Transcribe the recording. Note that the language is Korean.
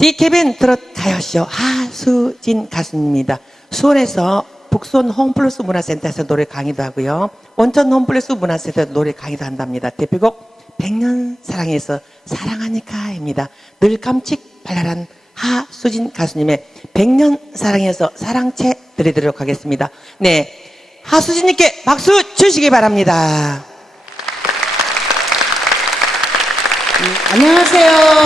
디케빈 트롯 가요쇼 하수진 가수입니다. 수원에서 북수원 홈플러스 문화센터에서 노래 강의도 하고요. 원천 홈플러스 문화센터에서 노래 강의도 한답니다. 대표곡 백년 사랑해서 사랑하니까입니다. 늘 깜찍 발랄한 하수진 가수님의 백년 사랑해서 사랑채 드리도록 하겠습니다. 네. 하수진님께 박수 주시기 바랍니다. 안녕하세요.